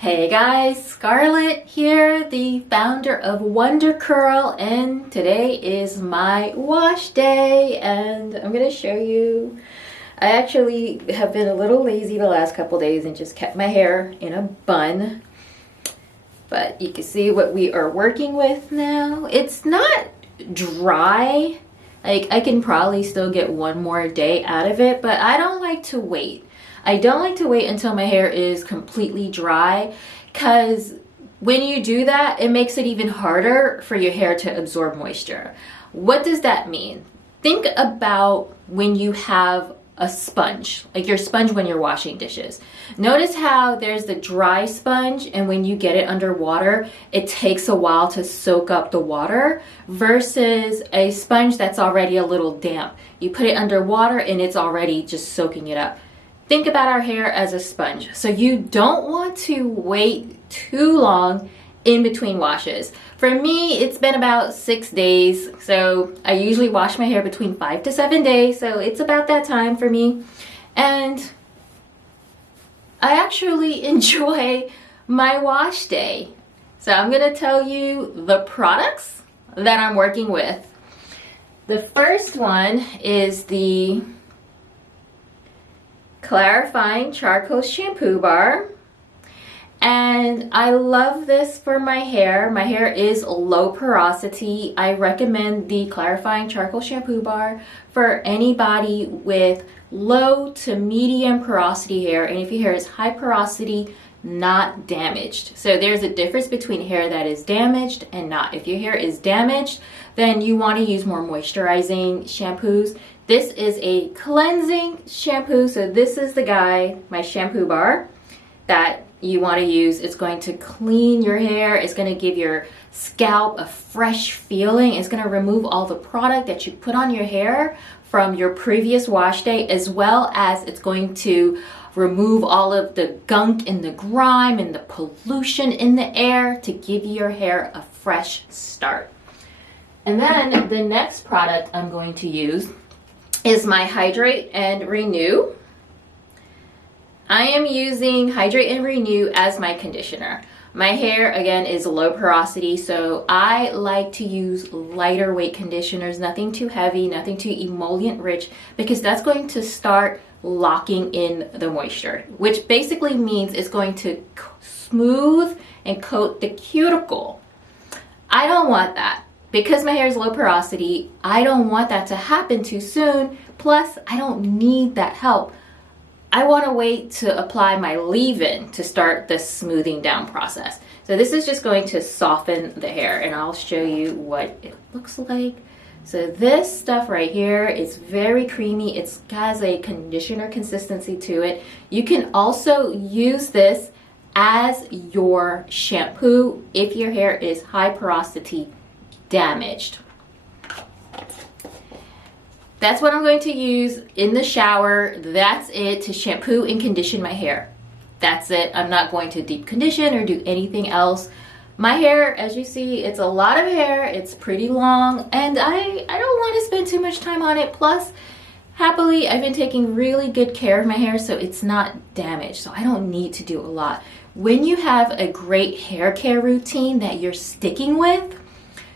Hey guys, Scarlett here, the founder of Wonder Curl, and today is my wash day and I'm gonna show you. I actually have been a little lazy the last couple days and just kept my hair in a bun, but you can see what we are working with now. It's not dry, like I can probably still get one more day out of it, but I don't like to wait. I don't like to wait until my hair is completely dry, because when you do that, it makes it even harder for your hair to absorb moisture. What does that mean? Think about when you have a sponge, like your sponge when you're washing dishes. Notice how there's the dry sponge, and when you get it underwater, it takes a while to soak up the water versus a sponge that's already a little damp. You put it underwater and it's already just soaking it up. Think about our hair as a sponge. So you don't want to wait too long in between washes. For me, it's been about 6 days. So I usually wash my hair between 5 to 7 days. So it's about that time for me. And I actually enjoy my wash day. So I'm gonna tell you the products that I'm working with. The first one is the clarifying charcoal shampoo bar, and I love this for my hair. My hair is low porosity. I recommend the clarifying charcoal shampoo bar for anybody with low to medium porosity hair, and if your hair is high porosity, not damaged. So there's a difference between hair that is damaged and not. If your hair is damaged, then you want to use more moisturizing shampoos. This is a cleansing shampoo, so this is the guy, my shampoo bar, that you want to use. It's going to clean your hair. It's going to give your scalp a fresh feeling. It's going to remove all the product that you put on your hair from your previous wash day, as well as it's going to remove all of the gunk and the grime and the pollution in the air to give your hair a fresh start. And then the next product I'm going to use is my Hydrate and Renew. I am using Hydrate and Renew as my conditioner. My hair, again, is low porosity, so I like to use lighter weight conditioners, nothing too heavy, nothing too emollient rich, because that's going to start locking in the moisture, which basically means it's going to smooth and coat the cuticle. I don't want that. Because my hair is low porosity, I don't want that to happen too soon. Plus, I don't need that help. I want to wait to apply my leave-in to start the smoothing down process. So this is just going to soften the hair, and I'll show you what it looks like. So this stuff right here is very creamy. It has a conditioner consistency to it. You can also use this as your shampoo if your hair is high porosity damaged. That's what I'm going to use in the shower. That's it, to shampoo and condition my hair. That's it. I'm not going to deep condition or do anything else. My hair, as you see, it's a lot of hair. It's pretty long, and I don't want to spend too much time on it. Plus, happily, I've been taking really good care of my hair, so it's not damaged. So I don't need to do a lot. When you have a great hair care routine that you're sticking with,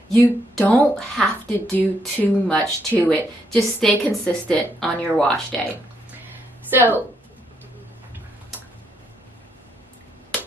you don't have to do too much to it. Just stay consistent on your wash day. So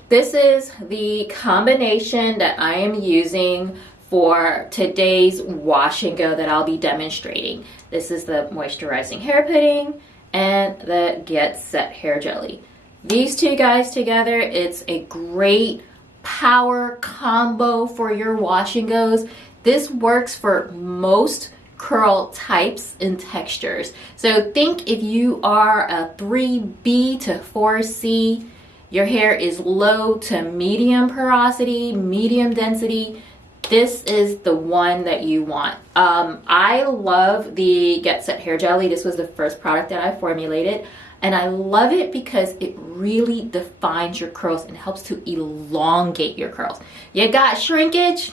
this is the combination that I am using for today's wash and go that I'll be demonstrating. This is the moisturizing hair pudding and the Get Set hair jelly. These two guys together, it's a great power combo for your wash and goes. This works for most curl types and textures. So think if you are a 3B to 4C, your hair is low to medium porosity, medium density, this is the one that you want. I love the Get Set hair jelly. This was the first product that I formulated, and I love it because it really defines your curls and helps to elongate your curls. You got shrinkage?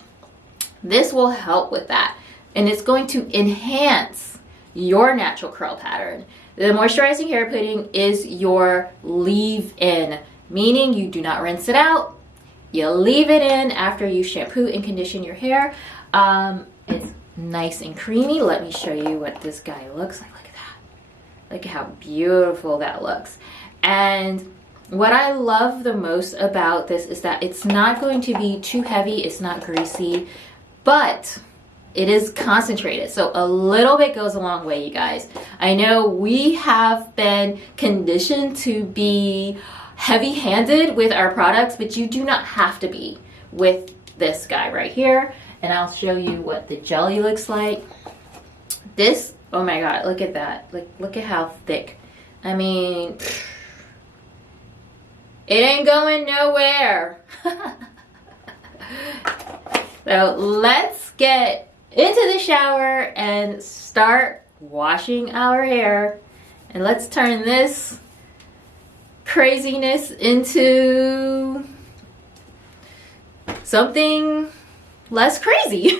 This will help with that, and it's going to enhance your natural curl pattern. The moisturizing hair pudding is your leave-in meaning you do not rinse it out. You leave it in after you shampoo and condition your hair. It's nice and creamy. Let me show you what this guy looks like. Look at that. Look at how beautiful that looks. And what I love the most about this is that it's not going to be too heavy. It's not greasy, but it is concentrated. So a little bit goes a long way, you guys. I know we have been conditioned to be heavy-handed with our products, but you do not have to be with this guy right here. And I'll show you what the jelly looks like. This, oh my God, look at that. Look at how thick. I mean, it ain't going nowhere. So let's get into the shower and start washing our hair. And let's turn this craziness into something less crazy.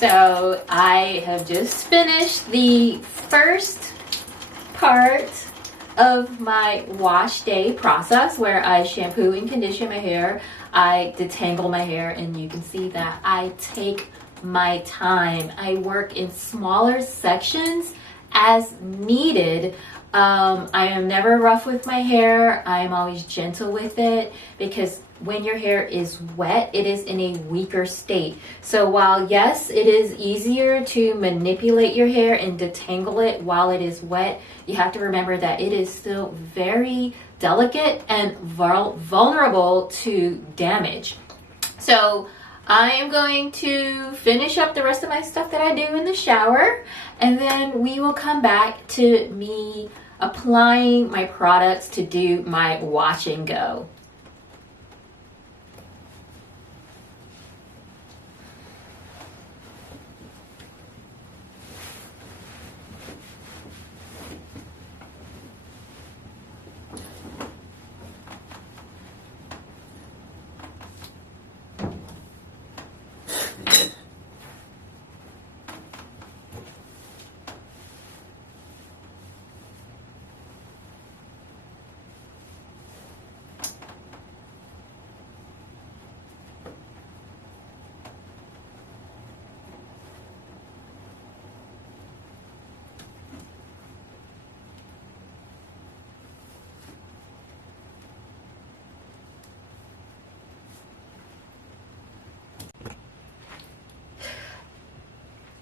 So I have just finished the first part of my wash day process where I shampoo and condition my hair. I detangle my hair, and you can see that I take my time. I work in smaller sections as needed. I am never rough with my hair. I am always gentle with it, because when your hair is wet, it is in a weaker state. So while yes, it is easier to manipulate your hair and detangle it while it is wet, you have to remember that it is still very delicate and vulnerable to damage. So I am going to finish up the rest of my stuff that I do in the shower, and then we will come back to me applying my products to do my wash and go.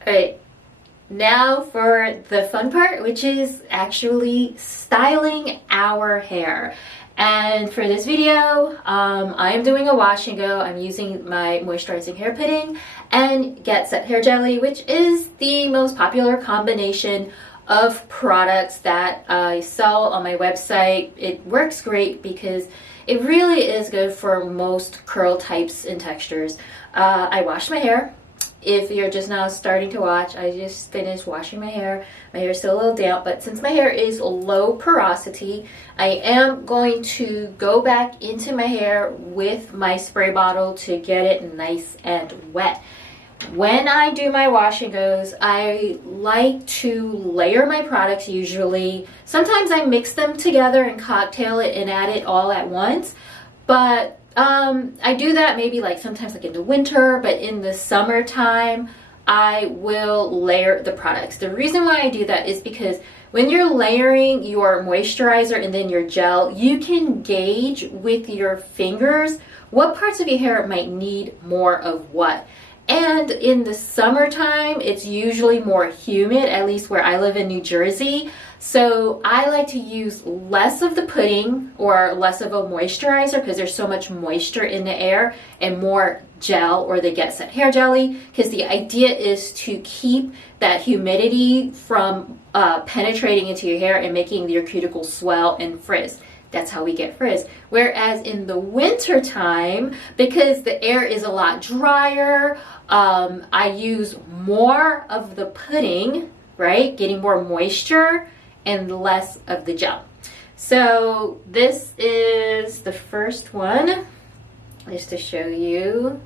Alright, now for the fun part, which is actually styling our hair. And for this video, I am doing a wash and go. I'm using my moisturizing hair pudding and Get Set Hair Jelly, which is the most popular combination of products that I sell on my website. It works great because it really is good for most curl types and textures. I wash my hair. If you're just now starting to watch, I just finished washing my hair. My hair is still a little damp, but since my hair is low porosity, I am going to go back into my hair with my spray bottle to get it nice and wet. When I do my wash and goes, I like to layer my products usually. Sometimes I mix them together and cocktail it and add it all at once, but I do that maybe like sometimes like in the winter, but in the summertime, I will layer the products. The reason why I do that is because when you're layering your moisturizer and then your gel, you can gauge with your fingers what parts of your hair might need more of what. And in the summertime, it's usually more humid, at least where I live in New Jersey. So I like to use less of the pudding or less of a moisturizer because there's so much moisture in the air, and more gel or the Get Set Hair Jelly, because the idea is to keep that humidity from penetrating into your hair and making your cuticles swell and frizz. That's how we get frizz. Whereas in the winter time, because the air is a lot drier, I use more of the pudding, right? Getting more moisture and less of the gel. So this is the first one, just to show you.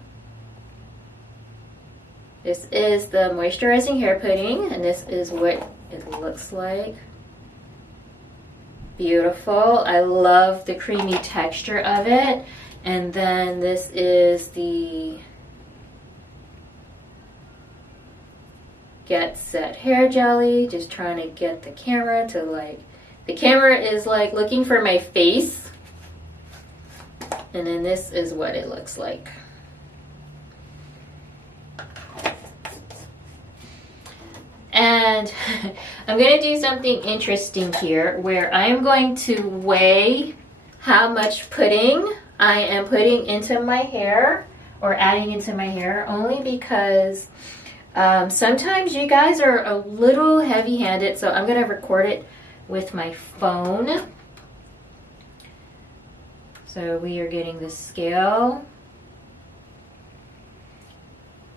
This is the moisturizing hair pudding, and this is what it looks like. Beautiful. I love the creamy texture of it. And then this is the Get Set Hair Jelly. Just trying to get the camera to like, the camera is like looking for my face. And then this is what it looks like. And I'm going to do something interesting here where I'm going to weigh how much pudding I am putting into my hair or adding into my hair, only because sometimes you guys are a little heavy-handed, so I'm going to record it with my phone. So we are getting the scale.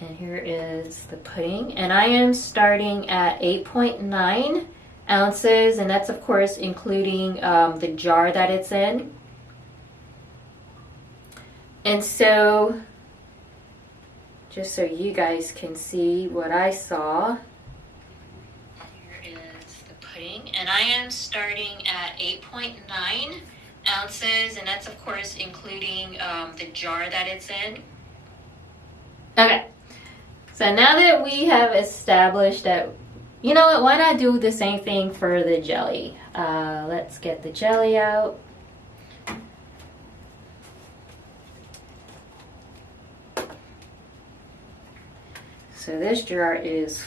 And here is the pudding, and I am starting at 8.9 ounces, and that's of course including the jar that it's in. And so just so you guys can see what I saw. Here is the pudding, and I am starting at 8.9 ounces, and that's of course including the jar that it's in. Okay, so now that we have established that, you know what, why not do the same thing for the jelly? Let's get the jelly out. So this jar is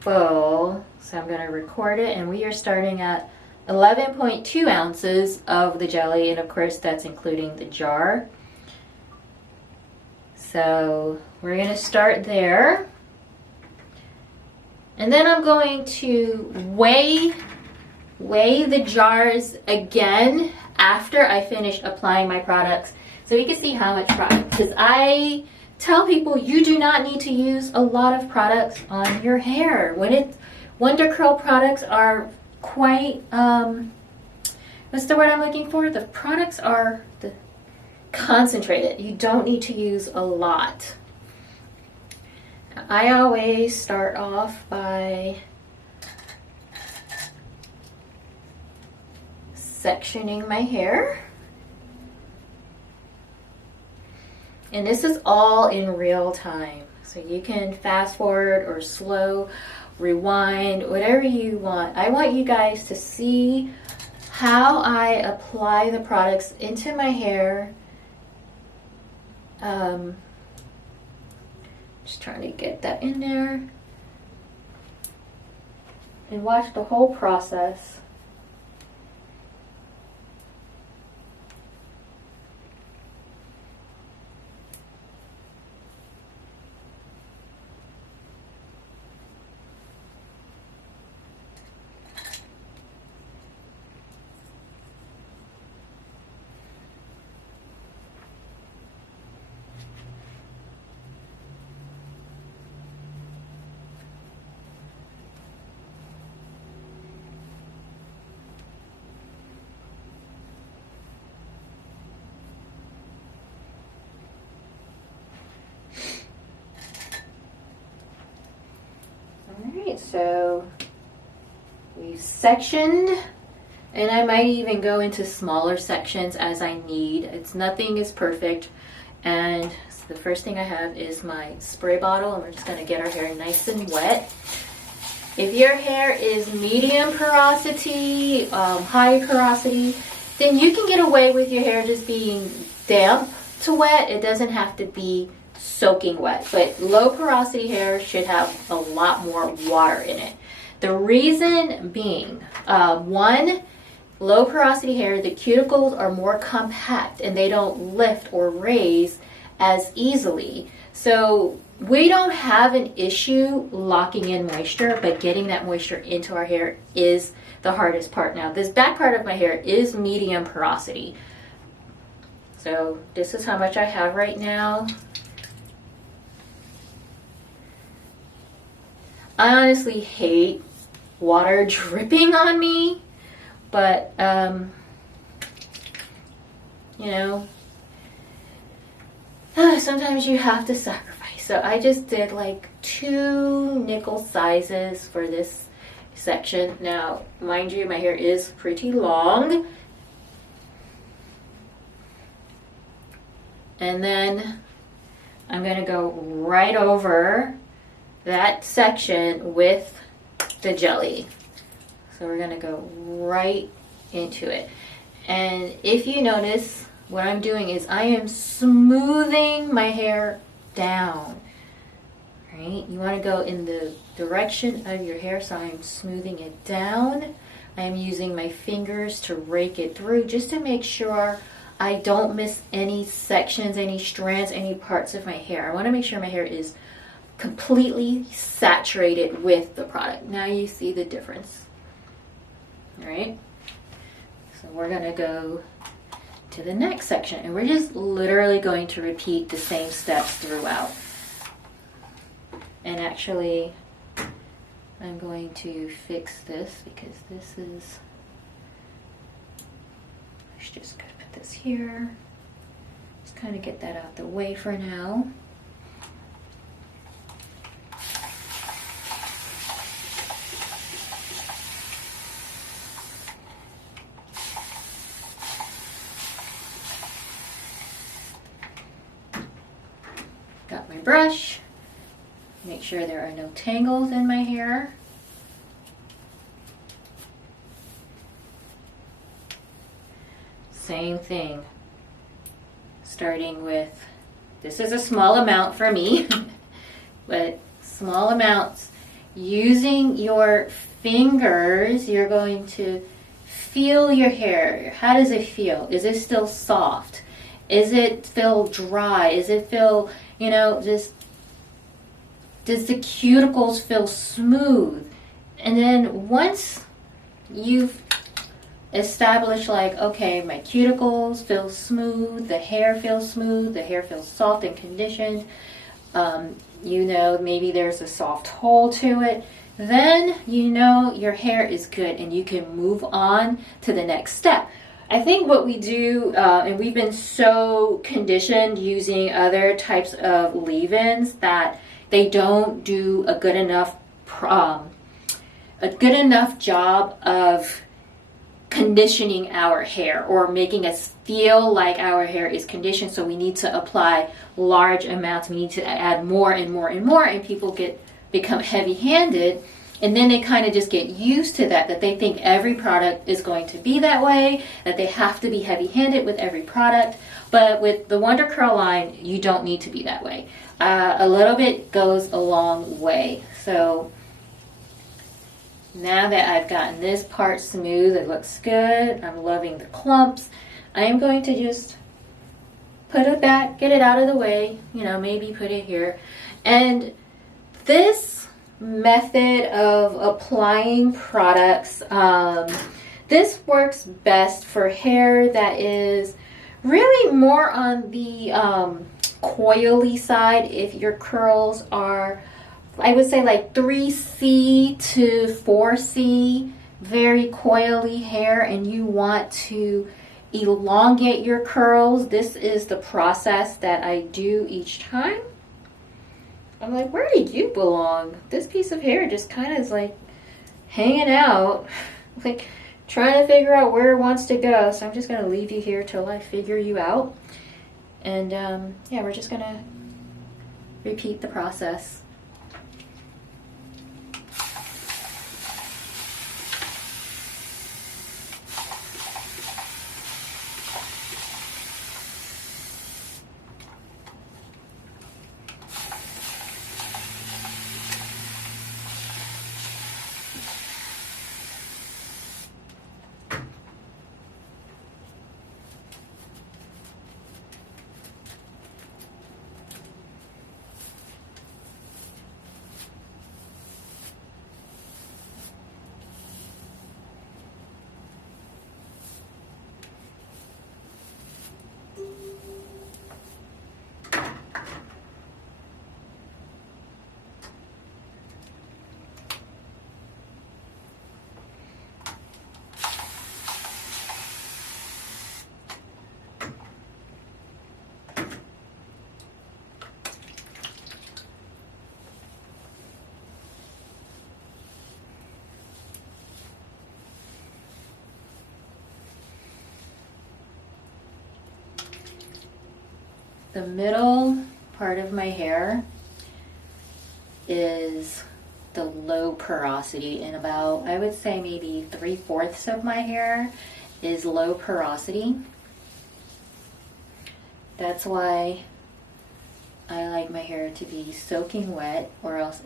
full, so I'm going to record it, and we are starting at 11.2 ounces of the jelly, and of course that's including the jar. So we're going to start there, and then I'm going to weigh the jars again after I finish applying my products, so you can see how much product, because I tell people you do not need to use a lot of products on your hair. Wonder Curl products are quite, what's the word I'm looking for? The products are concentrated. You don't need to use a lot. I always start off by sectioning my hair. And this is all in real time. So you can fast forward or slow, rewind, whatever you want. I want you guys to see how I apply the products into my hair. Just trying to get that in there. And watch the whole process. Alright, so we've sectioned, and I might even go into smaller sections as I need. Nothing is perfect. And so the first thing I have is my spray bottle, and we're just going to get our hair nice and wet. If your hair is medium porosity, high porosity, then you can get away with your hair just being damp to wet. It doesn't have to be soaking wet, but low porosity hair should have a lot more water in it. The reason being, one, low porosity hair, the cuticles are more compact and they don't lift or raise as easily. So we don't have an issue locking in moisture, but getting that moisture into our hair is the hardest part. Now, this back part of my hair is medium porosity. So this is how much I have right now. I honestly hate water dripping on me, but you know, sometimes you have to sacrifice. So I just did like 2 nickel sizes for this section. Now, mind you, my hair is pretty long. And then I'm going to go right over that section with the jelly. So we're going to go right into it. And if you notice, what I'm doing is I am smoothing my hair down. Right? You want to go in the direction of your hair, so I'm smoothing it down. I am using my fingers to rake it through just to make sure I don't miss any sections, any strands, any parts of my hair. I want to make sure my hair is completely saturated with the product. Now you see the difference. All right? So we're going to go to the next section, and we're just literally going to repeat the same steps throughout. And actually, I'm going to fix this because this is, I should just gotta put this here. Just kind of get that out the way for now. brush. Make sure there are no tangles in my hair. Same thing. Starting with, this is a small amount for me, but small amounts. Using your fingers, you're going to feel your hair. How does it feel? Is it still soft? Is it feel dry? Is it feel, you know, just, does the cuticles feel smooth? And then once you've established like, okay, my cuticles feel smooth, the hair feels smooth, the hair feels soft and conditioned, you know, maybe there's a soft hold to it, then you know your hair is good and you can move on to the next step. I think what we do, and we've been so conditioned using other types of leave-ins that they don't do a good enough job of conditioning our hair or making us feel like our hair is conditioned. So we need to apply large amounts. We need to add more and more and more, and people become heavy-handed, and then they kind of just get used to that they think every product is going to be that way, that they have to be heavy-handed with every product. But with the Wonder Curl line, you don't need to be that way. A little bit goes a long way. So now that I've gotten this part smooth, it looks good, I'm loving the clumps, I am going to just put it back, get it out of the way, you know, maybe put it here. And this method of applying products, this works best for hair that is really more on the coily side. If your curls are, I would say, like 3C to 4C, very coily hair, and you want to elongate your curls, this is the process that I do each time. I'm like, where do you belong? This piece of hair just kind of is like hanging out, like trying to figure out where it wants to go. So I'm just going to leave you here till I figure you out. And yeah, we're just going to repeat the process. The middle part of my hair is the low porosity, and about, I would say maybe 3/4 of my hair is low porosity. That's why I like my hair to be soaking wet, or else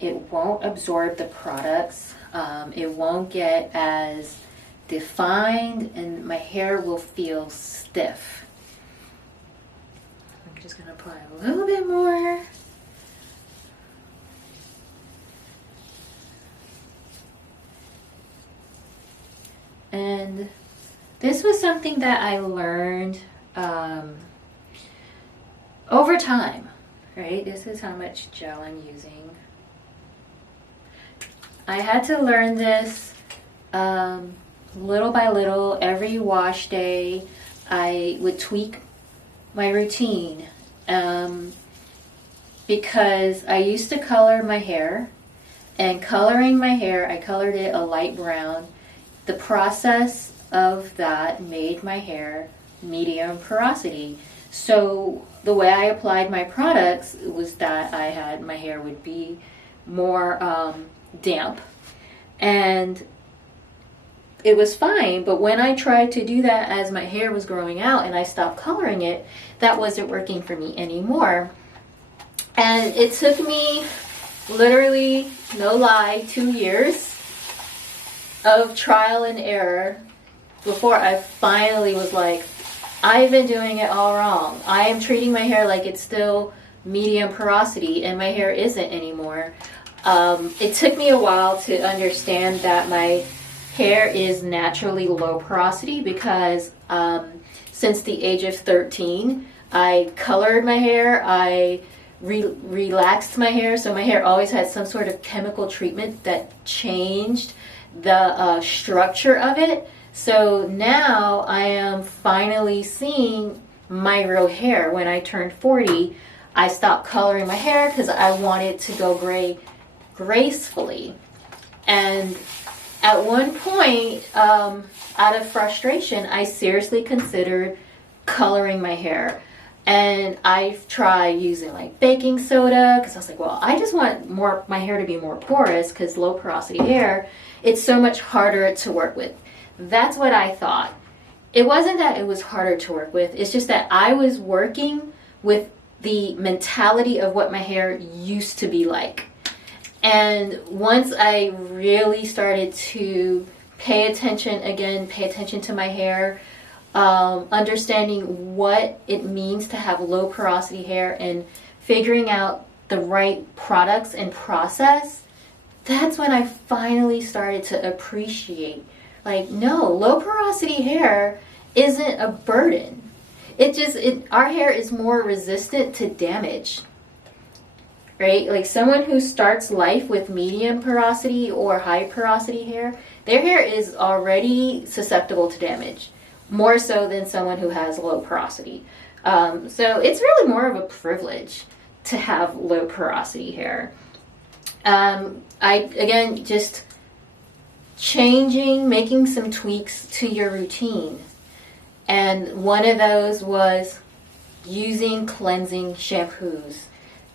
it won't absorb the products. It won't get as defined, and my hair will feel stiff. I'm just going to apply a little bit more. And this was something that I learned over time, right? This is how much gel I'm using. I had to learn this little by little. Every wash day, I would tweak my routine because I used to color my hair, and coloring my hair, I colored it a light brown. The process of that made my hair medium porosity. So the way I applied my products was that my hair would be more damp, and it was fine. But when I tried to do that as my hair was growing out and I stopped coloring it, that wasn't working for me anymore. And it took me literally, no lie, 2 years of trial and error before I finally was like, I've been doing it all wrong. I am treating my hair like it's still medium porosity, and my hair isn't anymore. It took me a while to understand that my hair is naturally low porosity because since the age of 13, I colored my hair, I relaxed my hair, so my hair always had some sort of chemical treatment that changed the structure of it. So now I am finally seeing my real hair. When I turned 40, I stopped coloring my hair because I wanted to go gray gracefully. And at one point, out of frustration, I seriously considered coloring my hair. And I've tried using like baking soda because I was like, well, I just want my hair to be more porous because low porosity hair, it's so much harder to work with. That's what I thought. It wasn't that it was harder to work with. It's just that I was working with the mentality of what my hair used to be like. And once I really started to pay attention to my hair, understanding what it means to have low porosity hair and figuring out the right products and process, that's when I finally started to appreciate, like, no, low porosity hair isn't a burden. Our hair is more resistant to damage, right? Like someone who starts life with medium porosity or high porosity hair, their hair is already susceptible to damage, more so than someone who has low porosity. So it's really more of a privilege to have low porosity hair. Just making some tweaks to your routine. And one of those was using cleansing shampoos.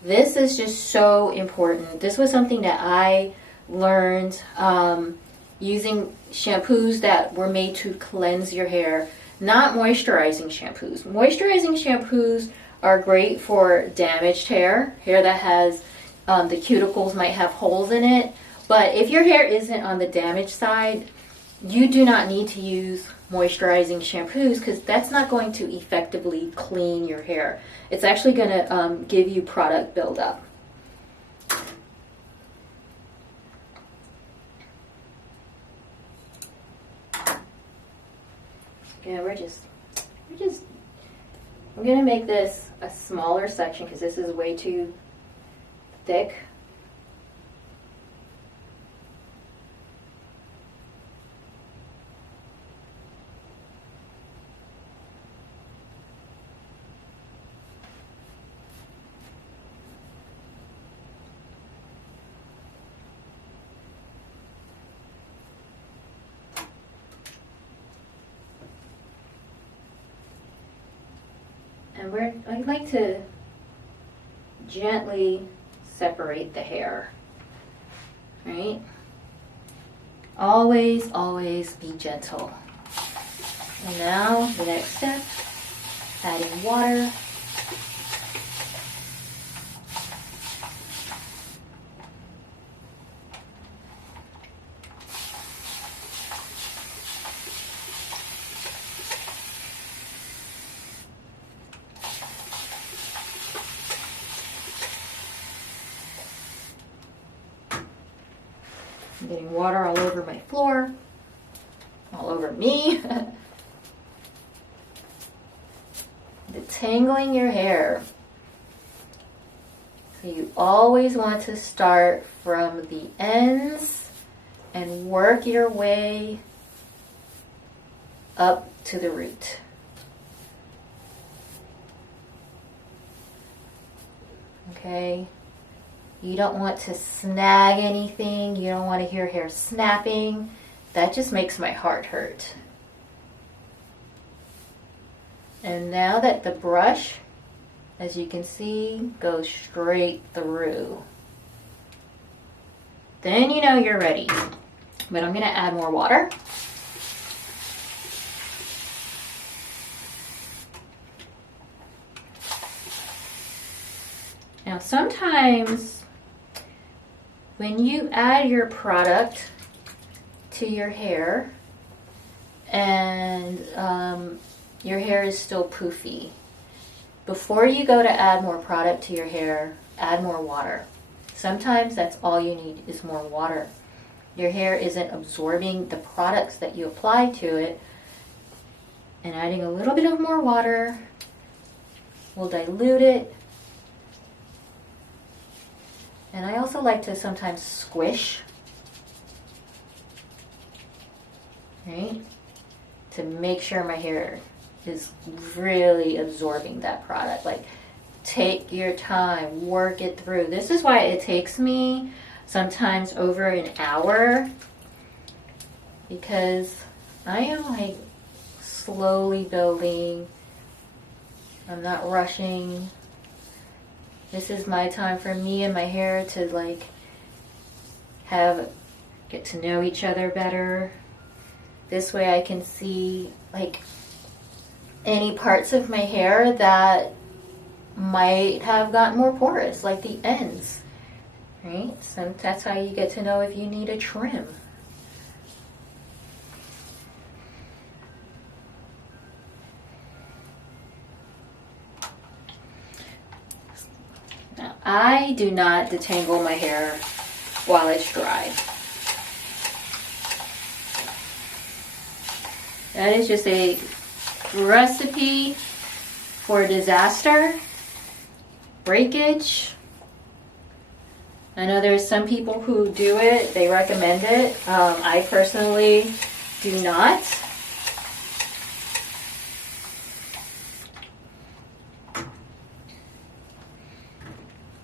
This is just so important. This was something that I learned using shampoos that were made to cleanse your hair, not moisturizing shampoos. Moisturizing shampoos are great for damaged hair that has the cuticles might have holes in it. But if your hair isn't on the damaged side, you do not need to use moisturizing shampoos because that's not going to effectively clean your hair. It's actually going to give you product buildup. Yeah, I'm going to make this a smaller section because this is way too thick. And I'd like to gently separate the hair, right? Always, always be gentle. And now the next step, adding water. I'm getting water all over my floor, all over me. Detangling your hair. So you always want to start from the ends and work your way up to the root. Okay? You don't want to snag anything. You don't want to hear hair snapping. That just makes my heart hurt. And now that the brush as you can see, goes straight through. Then you know you're ready. But I'm gonna add more water. Now sometimes when you add your product to your hair and your hair is still poofy, before you go to add more product to your hair, add more water. Sometimes that's all you need is more water. Your hair isn't absorbing the products that you apply to it, and adding a little bit of more water will dilute it. And I also like to sometimes squish, right, to make sure my hair is really absorbing that product. Like, take your time, work it through. This is why it takes me sometimes over an hour, because I am like slowly building. I'm not rushing. This is my time for me and my hair to like get to know each other better. This way I can see like any parts of my hair that might have gotten more porous, like the ends, right? So that's how you get to know if you need a trim. Now, I do not detangle my hair while it's dry. That is just a recipe for disaster, breakage. I know there's some people who do it, they recommend it. I personally do not.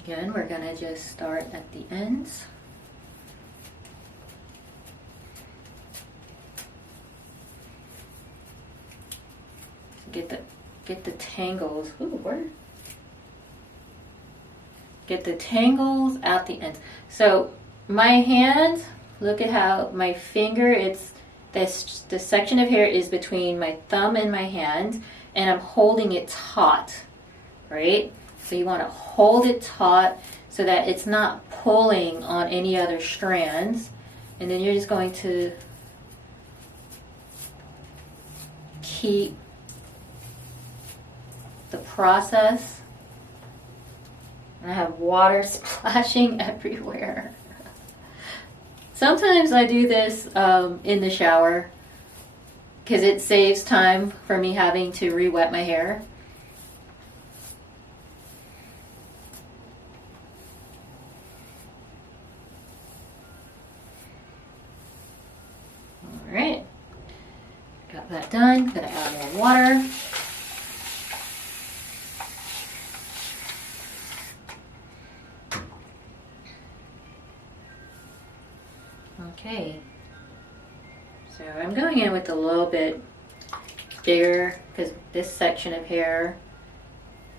Again, we're gonna just start at the ends. Get the tangles. Ooh, where? Get the tangles out the ends. So my hand, look at how my finger, this section of hair is between my thumb and my hand, and I'm holding it taut, right? So you want to hold it taut so that it's not pulling on any other strands. And then you're just going to keep the process. I have water splashing everywhere. Sometimes I do this in the shower because it saves time for me having to re-wet my hair. All right, got that done. Gonna add more water. Okay, so I'm going in with a little bit bigger because this section of hair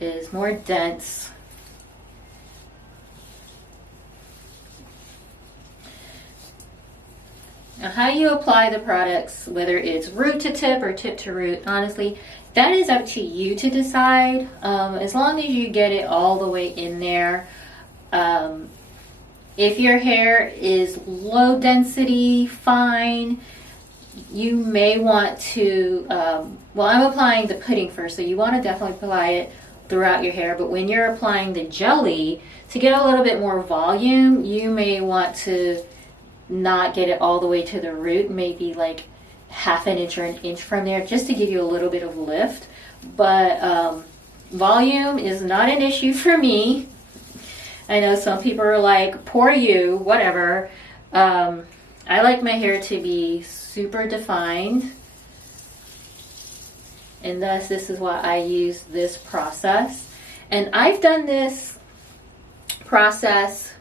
is more dense. Now, how you apply the products, whether it's root to tip or tip to root, honestly, that is up to you to decide. As long as you get it all the way in there. If your hair is low density, fine, you may want to, well, I'm applying the pudding first, so you want to definitely apply it throughout your hair. But when you're applying the jelly, to get a little bit more volume, you may want to not get it all the way to the root, maybe like half an inch or an inch from there, just to give you a little bit of lift. But volume is not an issue for me. I know some people are like, poor you, whatever. I like my hair to be super defined. And thus, this is why I use this process. And I've done this process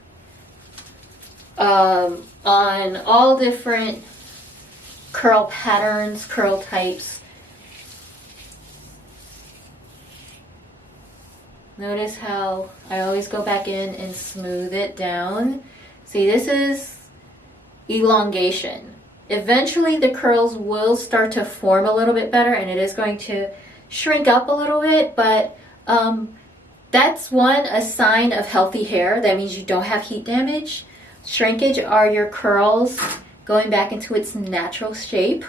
on all different curl patterns, curl types. Notice how I always go back in and smooth it down. See, this is elongation. Eventually the curls will start to form a little bit better and it is going to shrink up a little bit, but that's a sign of healthy hair. That means you don't have heat damage. Shrinkage are your curls going back into its natural shape.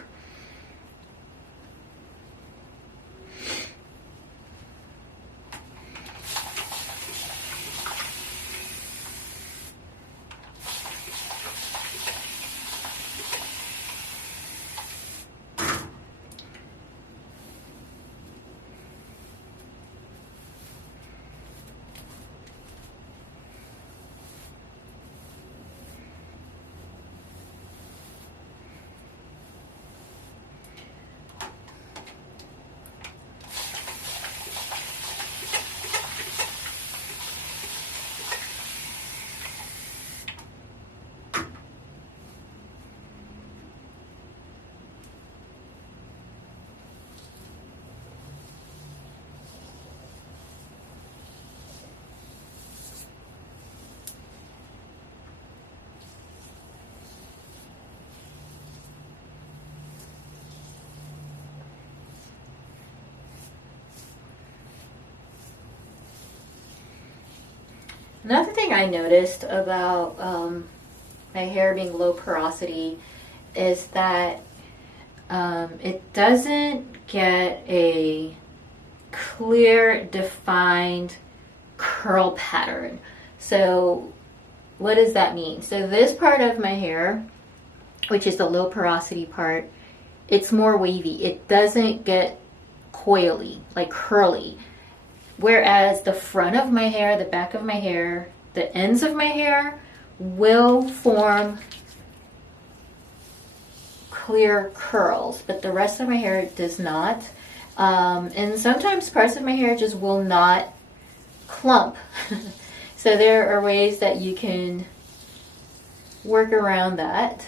Another thing I noticed about my hair being low porosity is that it doesn't get a clear, defined curl pattern. So what does that mean? So this part of my hair, which is the low porosity part, it's more wavy. It doesn't get coily, like curly. Whereas the front of my hair, the back of my hair, the ends of my hair will form clear curls, but the rest of my hair does not. And sometimes parts of my hair just will not clump. So there are ways that you can work around that.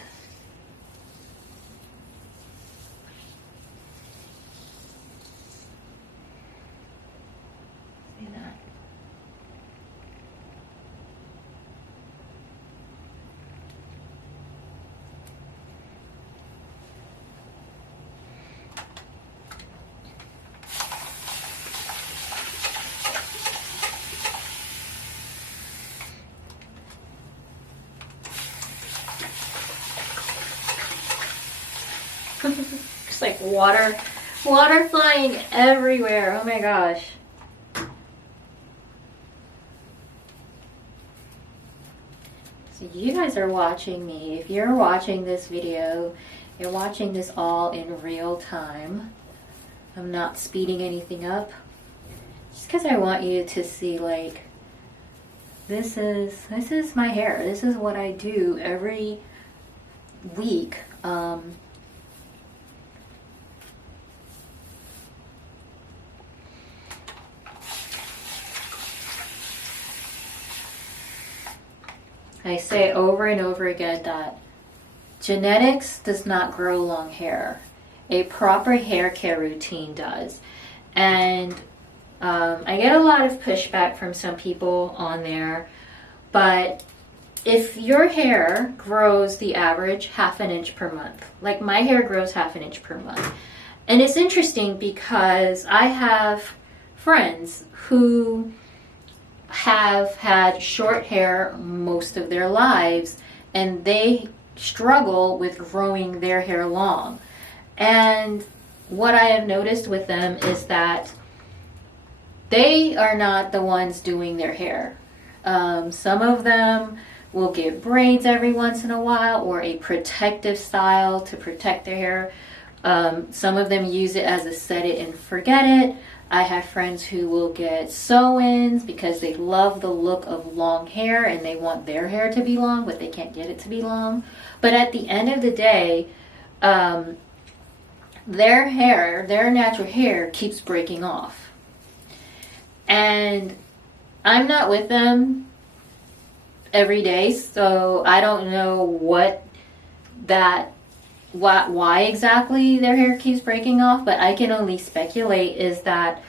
Just like water flying everywhere. Oh my gosh. So you guys are watching me. If you're watching this video, you're watching this all in real time. I'm not speeding anything up. Just because I want you to see, like, this is my hair. This is what I do every week. I say over and over again that genetics does not grow long hair. A proper hair care routine does. And I get a lot of pushback from some people on there, but if your hair grows the average ½ an inch per month, like my hair grows ½ an inch per month, and it's interesting because I have friends who have had short hair most of their lives and they struggle with growing their hair long. And what I have noticed with them is that they are not the ones doing their hair. Some of them will get braids every once in a while or a protective style to protect their hair. Some of them use it as a set it and forget it. I have friends who will get sew-ins because they love the look of long hair and they want their hair to be long, but they can't get it to be long. But at the end of the day, their hair, their natural hair, keeps breaking off. And I'm not with them every day, so I don't know why exactly their hair keeps breaking off, but I can only speculate is that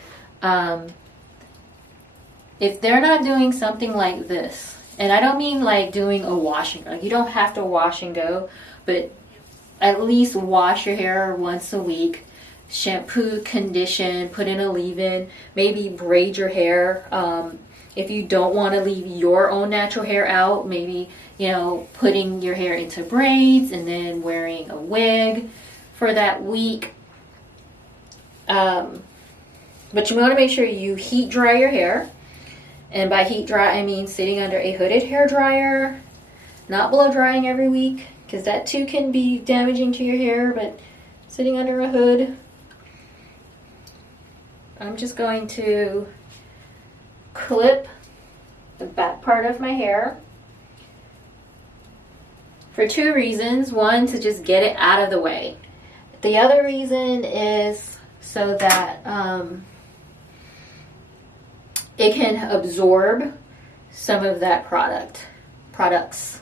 if they're not doing something like this, and I don't mean like doing a wash and go, you don't have to wash and go, but at least wash your hair once a week, shampoo, condition, put in a leave-in, maybe braid your hair. If you don't want to leave your own natural hair out, maybe, you know, putting your hair into braids and then wearing a wig for that week. But you want to make sure you heat dry your hair. And by heat dry, I mean sitting under a hooded hair dryer, not blow drying every week, because that too can be damaging to your hair, but sitting under a hood. I'm just going to clip the back part of my hair for two reasons. One, to just get it out of the way. The other reason is so that it can absorb some of that products.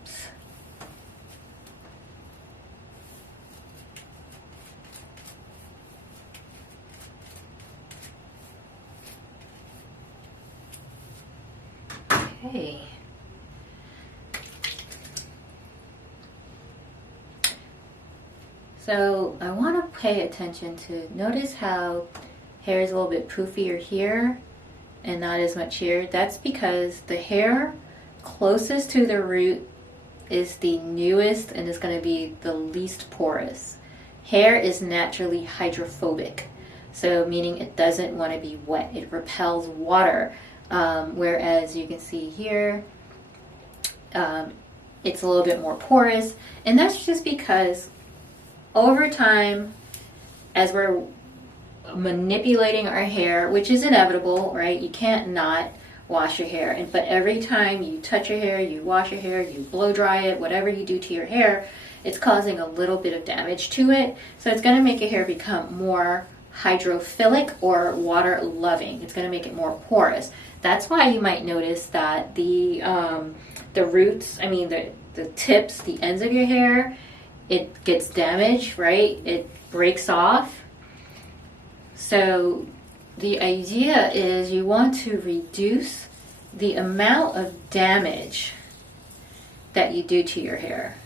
scalps. Okay. So I want to pay attention to, notice how hair is a little bit poofier here and not as much here. That's because the hair closest to the root is the newest and is going to be the least porous. Hair is naturally hydrophobic, so meaning it doesn't want to be wet. It repels water, whereas you can see here, it's a little bit more porous, and that's just because over time, as we're manipulating our hair, which is inevitable, right? You can't not wash your hair, but every time you touch your hair, you wash your hair, you blow dry it, whatever you do to your hair, it's causing a little bit of damage to it. So it's going to make your hair become more hydrophilic or water loving. It's going to make it more porous. That's why you might notice that the roots, the tips, the ends of your hair, it gets damaged, right? It breaks off. So the idea is you want to reduce the amount of damage that you do to your hair.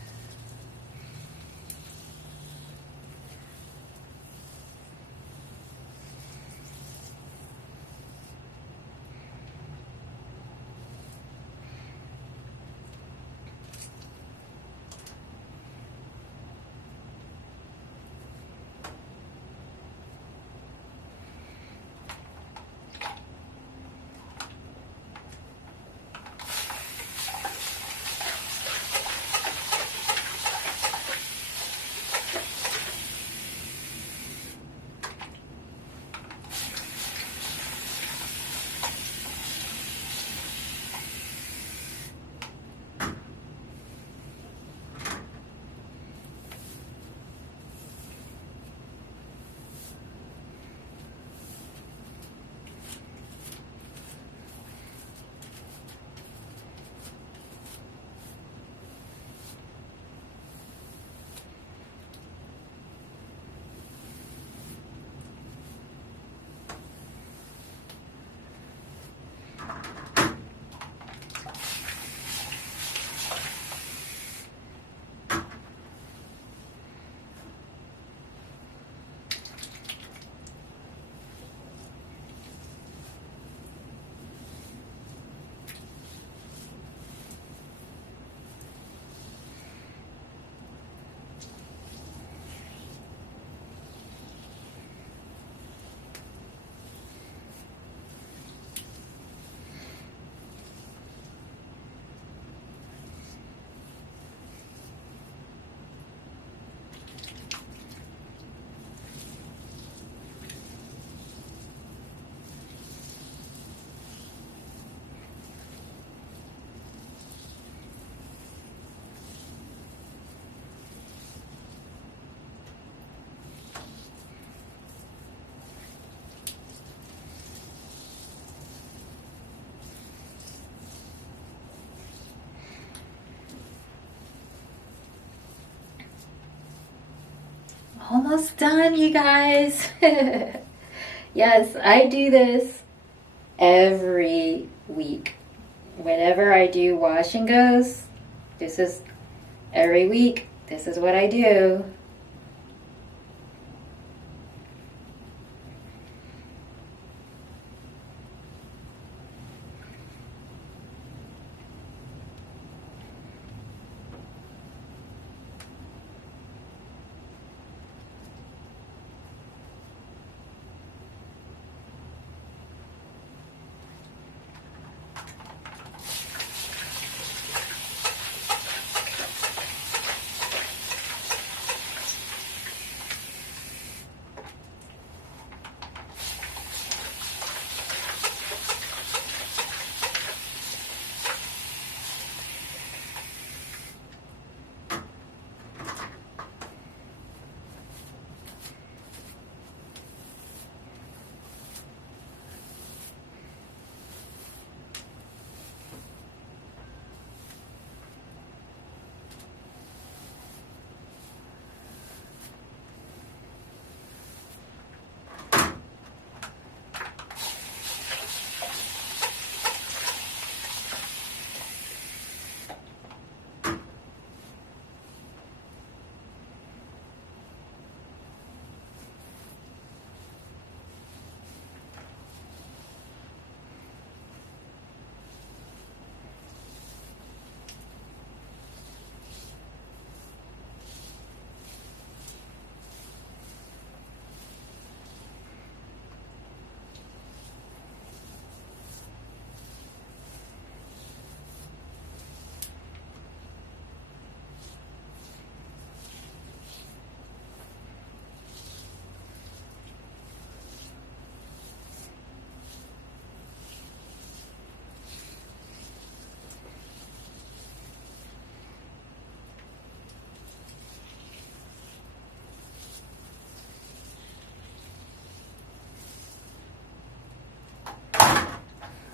Almost done, you guys. Yes, I do this every week. Whenever I do wash and goes, this is every week. This is what I do.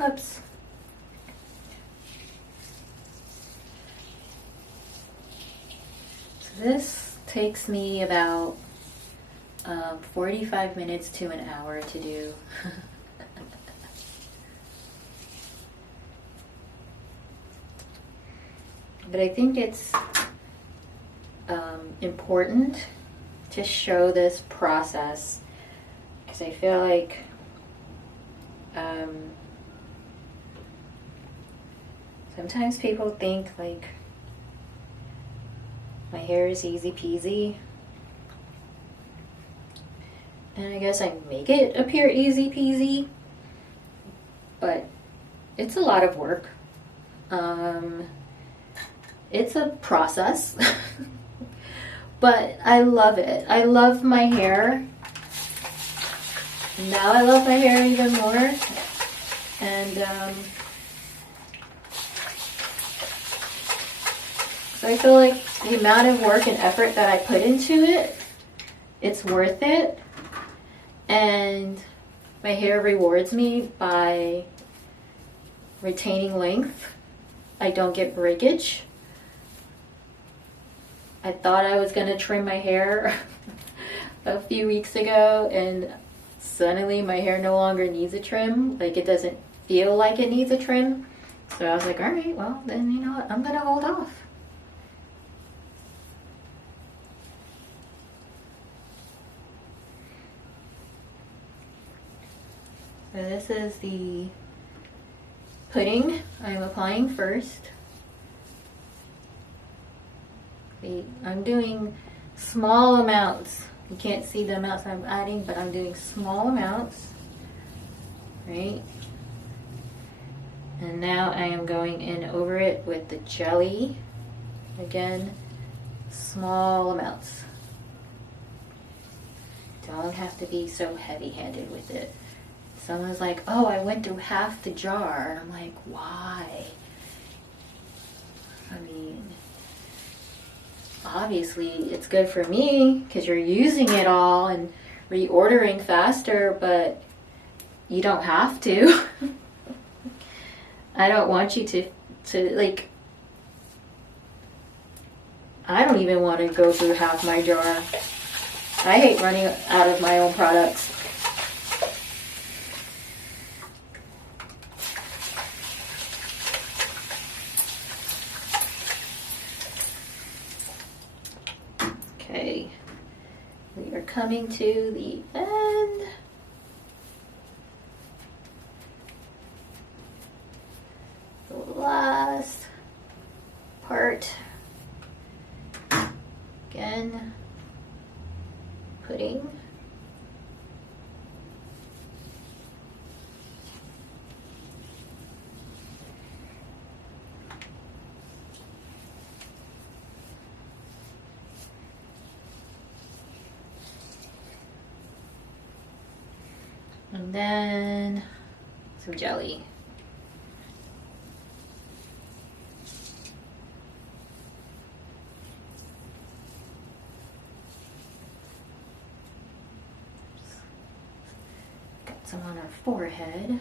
Oops. So this takes me about 45 minutes to an hour to do. But I think it's important to show this process because I feel like sometimes people think like my hair is easy peasy, and I guess I make it appear easy peasy, but it's a lot of work. It's a process, but I love it. I love my hair. Now I love my hair even more. And so I feel like the amount of work and effort that I put into it, it's worth it. And my hair rewards me by retaining length. I don't get breakage. I thought I was gonna trim my hair a few weeks ago, and suddenly my hair no longer needs a trim. Like, it doesn't feel like it needs a trim. So I was like, all right, well, then you know what? I'm gonna hold off. So this is the pudding I'm applying first. I'm doing small amounts. You can't see the amounts I'm adding, but I'm doing small amounts, right? And now I am going in over it with the jelly. Again, small amounts. Don't have to be so heavy-handed with it. Someone's like, oh, I went through half the jar. I'm like, why? I mean, obviously it's good for me because you're using it all and reordering faster, but you don't have to. I don't want you to like, I don't even want to go through half my jar. I hate running out of my own products. Okay, we are coming to the end. The last part. Again, pudding. And then some jelly. Got some on our forehead.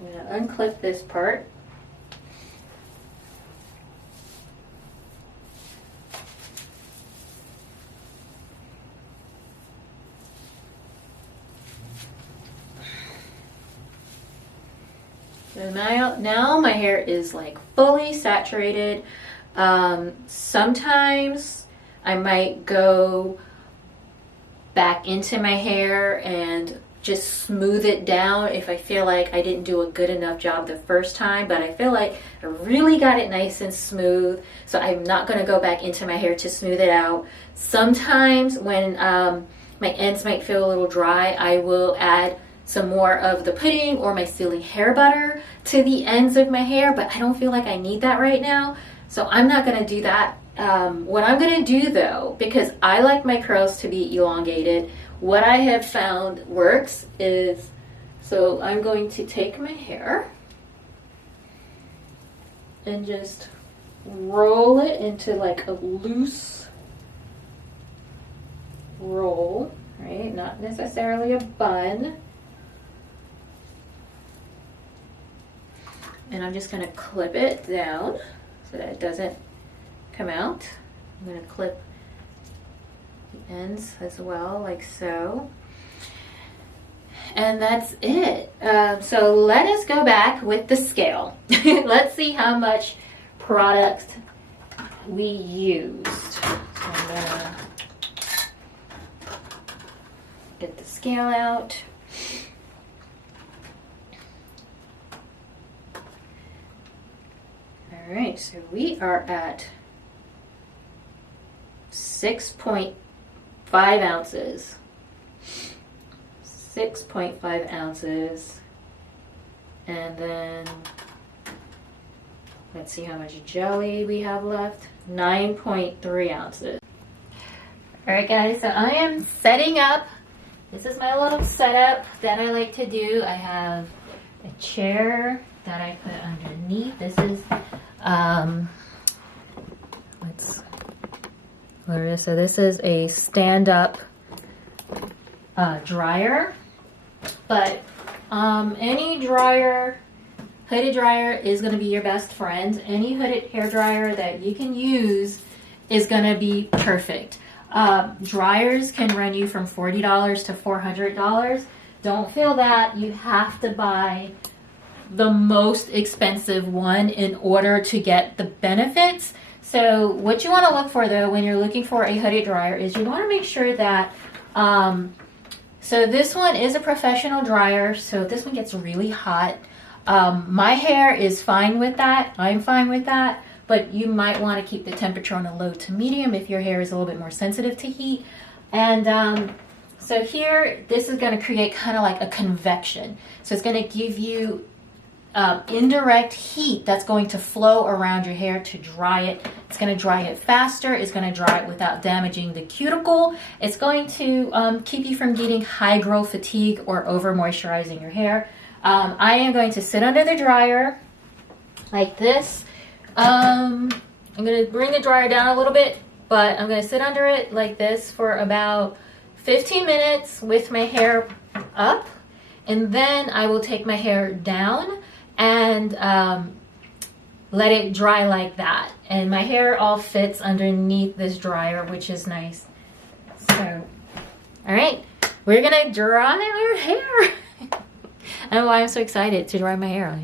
I'm going to unclip this part. So now my hair is like fully saturated. Sometimes I might go back into my hair and just smooth it down if I feel like I didn't do a good enough job the first time, but I feel like I really got it nice and smooth, so I'm not going to go back into my hair to smooth it out. Sometimes when my ends might feel a little dry, I will add some more of the pudding or my sealing hair butter to the ends of my hair, but I don't feel like I need that right now, so I'm not going to do that. What I'm going to do though, because I like my curls to be elongated, what I have found works is, so I'm going to take my hair and just roll it into like a loose roll, right? Not necessarily a bun. and I'm just gonna clip it down so that it doesn't come out. I'm gonna clip the ends as well, like so. And that's it. So let us go back with the scale. Let's see how much product we used. So I'm gonna get the scale out. All right, so we are at 6.5 ounces. 6.5 ounces. And then let's see how much jelly we have left. 9.3 ounces. All right, guys, so I am setting up. This is my little setup that I like to do. I have a chair that I put underneath. This is so this is a stand-up dryer, but any dryer, hooded dryer is going to be your best friend. Any hooded hair dryer that you can use is going to be perfect. Dryers can run you from $40 to $400. Don't feel that you have to buy the most expensive one in order to get the benefits. So what you want to look for though when you're looking for a hooded dryer is you want to make sure that so this one is a professional dryer, so this one gets really hot. My hair is fine with that. I'm fine with that, but you might want to keep the temperature on a low to medium if your hair is a little bit more sensitive to heat. And so here, this is going to create kind of like a convection. So it's going to give you indirect heat that's going to flow around your hair to dry it. It's going to dry it faster. It's going to dry it without damaging the cuticle. It's going to keep you from getting high growth fatigue or over moisturizing your hair. I am going to sit under the dryer like this. I'm going to bring the dryer down a little bit, but I'm going to sit under it like this for about 15 minutes with my hair up, and then I will take my hair down and let it dry like that. And my hair all fits underneath this dryer, which is nice. So, all right, we're gonna dry our hair. I don't know why I'm so excited to dry my hair.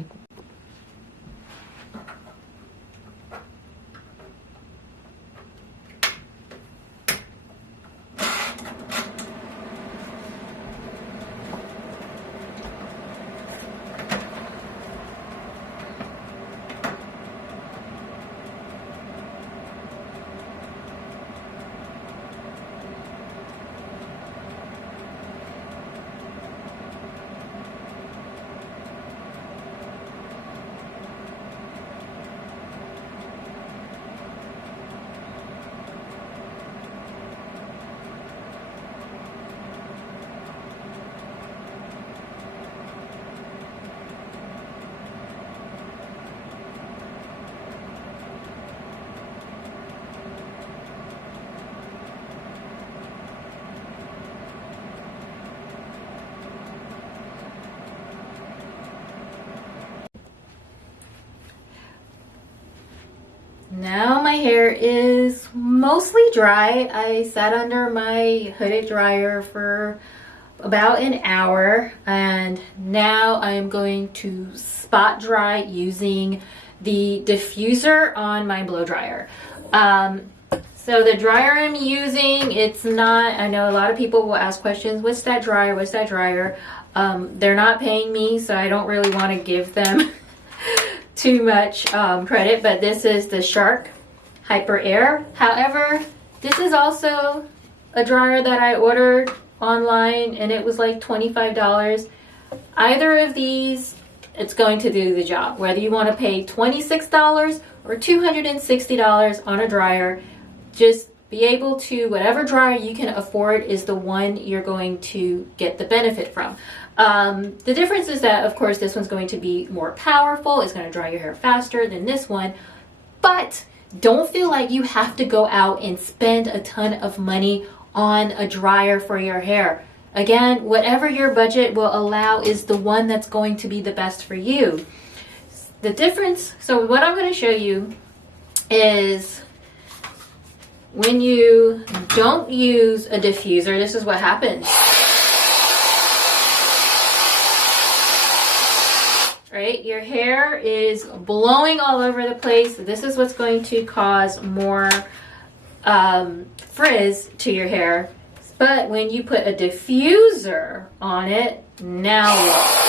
Now my hair is mostly dry. I sat under my hooded dryer for about an hour, and now I'm going to spot dry using the diffuser on my blow dryer. So the dryer I'm using, it's not, I know a lot of people will ask questions, what's that dryer, what's that dryer? They're not paying me, so I don't really want to give them too much credit, but this is the Shark Hyper Air. However, this is also a dryer that I ordered online, and it was like $25. Either of these, it's going to do the job. Whether you want to pay $26 or $260 on a dryer, just be able to, whatever dryer you can afford is the one you're going to get the benefit from. The difference is that, of course, this one's going to be more powerful. It's going to dry your hair faster than this one. But don't feel like you have to go out and spend a ton of money on a dryer for your hair. Again, whatever your budget will allow is the one that's going to be the best for you. the difference, so what I'm going to show you is when you don't use a diffuser, this is what happens. Right? Your hair is blowing all over the place. This is what's going to cause more frizz to your hair. But when you put a diffuser on it, now what?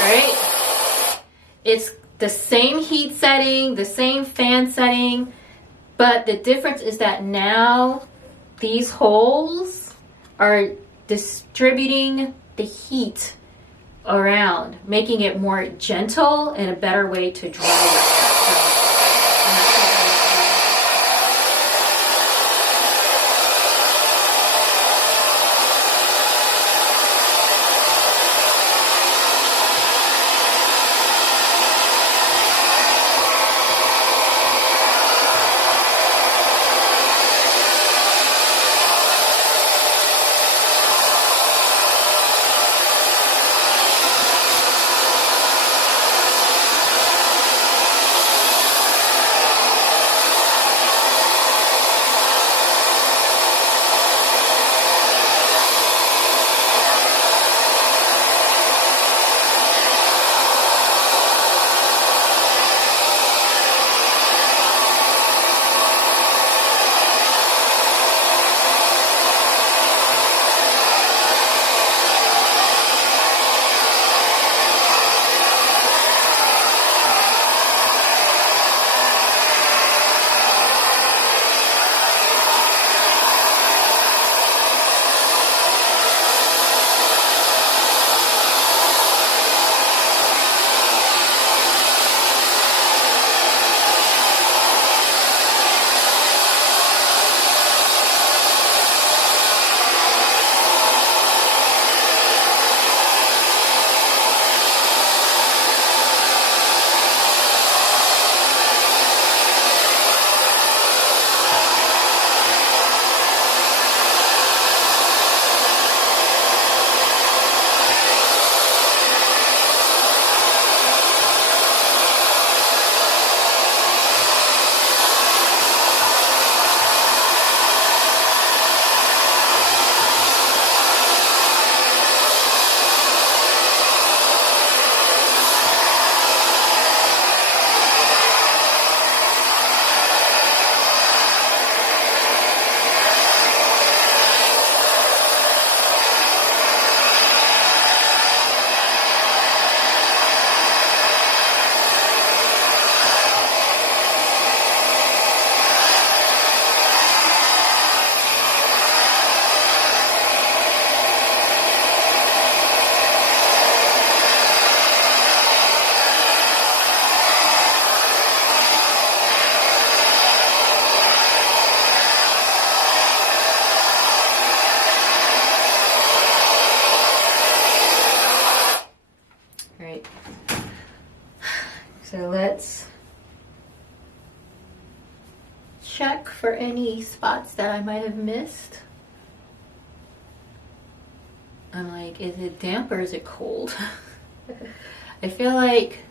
Right? It's the same heat setting, the same fan setting, but the difference is that now these holes are distributing the heat around, making it more gentle and a better way to dry your hair. So let's check for any spots that I might have missed. I'm like, is it damp or is it cold? I feel like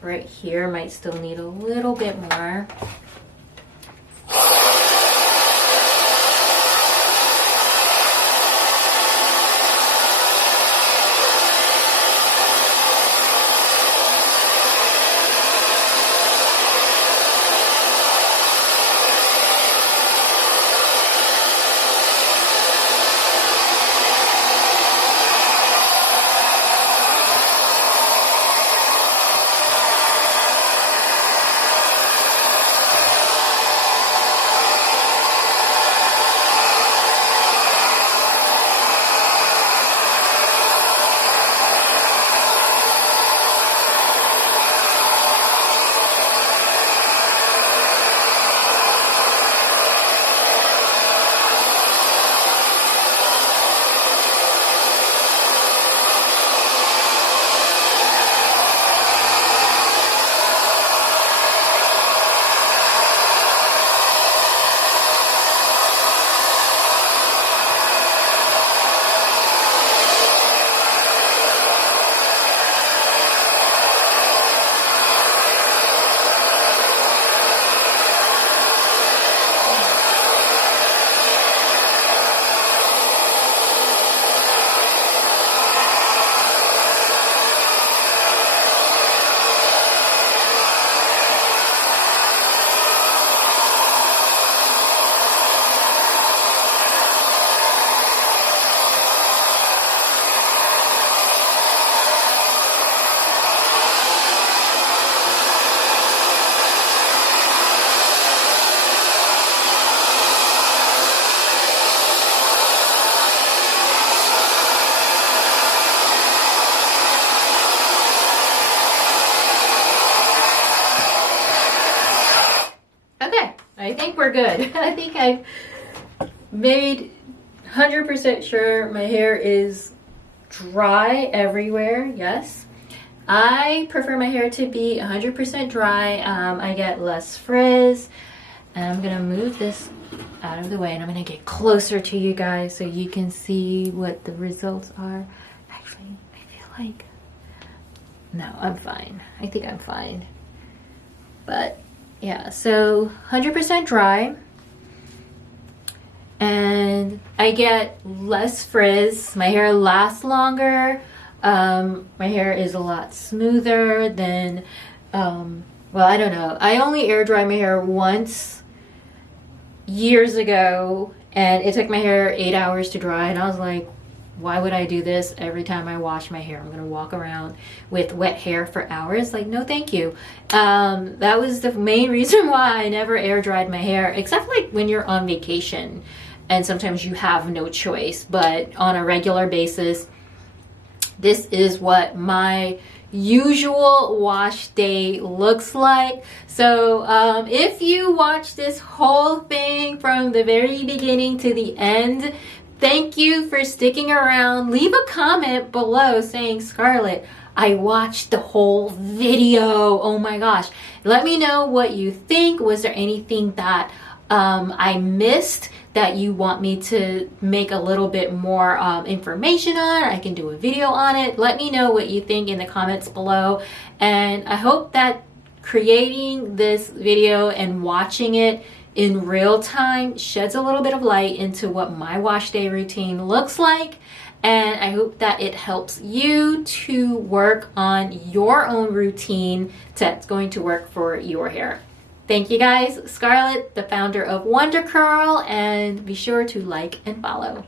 right here might still need a little bit more. I think we're good. I think I've made 100% sure my hair is dry everywhere. Yes. I prefer my hair to be 100% dry. I get less frizz. And I'm gonna move this out of the way and I'm gonna get closer to you guys so you can see what the results are. Actually, I feel like, no, I'm fine. I think I'm fine. But yeah, so 100% dry. And I get less frizz. My hair lasts longer. My hair is a lot smoother than, well, I don't know. I only air dry my hair once years ago, and it took my hair 8 hours to dry, and I was like, why would I do this every time I wash my hair? I'm gonna walk around with wet hair for hours. Like, no thank you. That was the main reason why I never air dried my hair, except like when you're on vacation and sometimes you have no choice. But on a regular basis, this is what my usual wash day looks like. So if you watch this whole thing from the very beginning to the end, thank you for sticking around. Leave a comment below saying, Scarlett, I watched the whole video. Oh my gosh. Let me know what you think. Was there anything that I missed that you want me to make a little bit more information on? I can do a video on it. Let me know what you think in the comments below. And I hope that creating this video and watching it in real time sheds a little bit of light into what my wash day routine looks like. And I hope that it helps you to work on your own routine that's going to work for your hair. Thank you guys. Scarlett, the founder of Wonder Curl, and be sure to like and follow.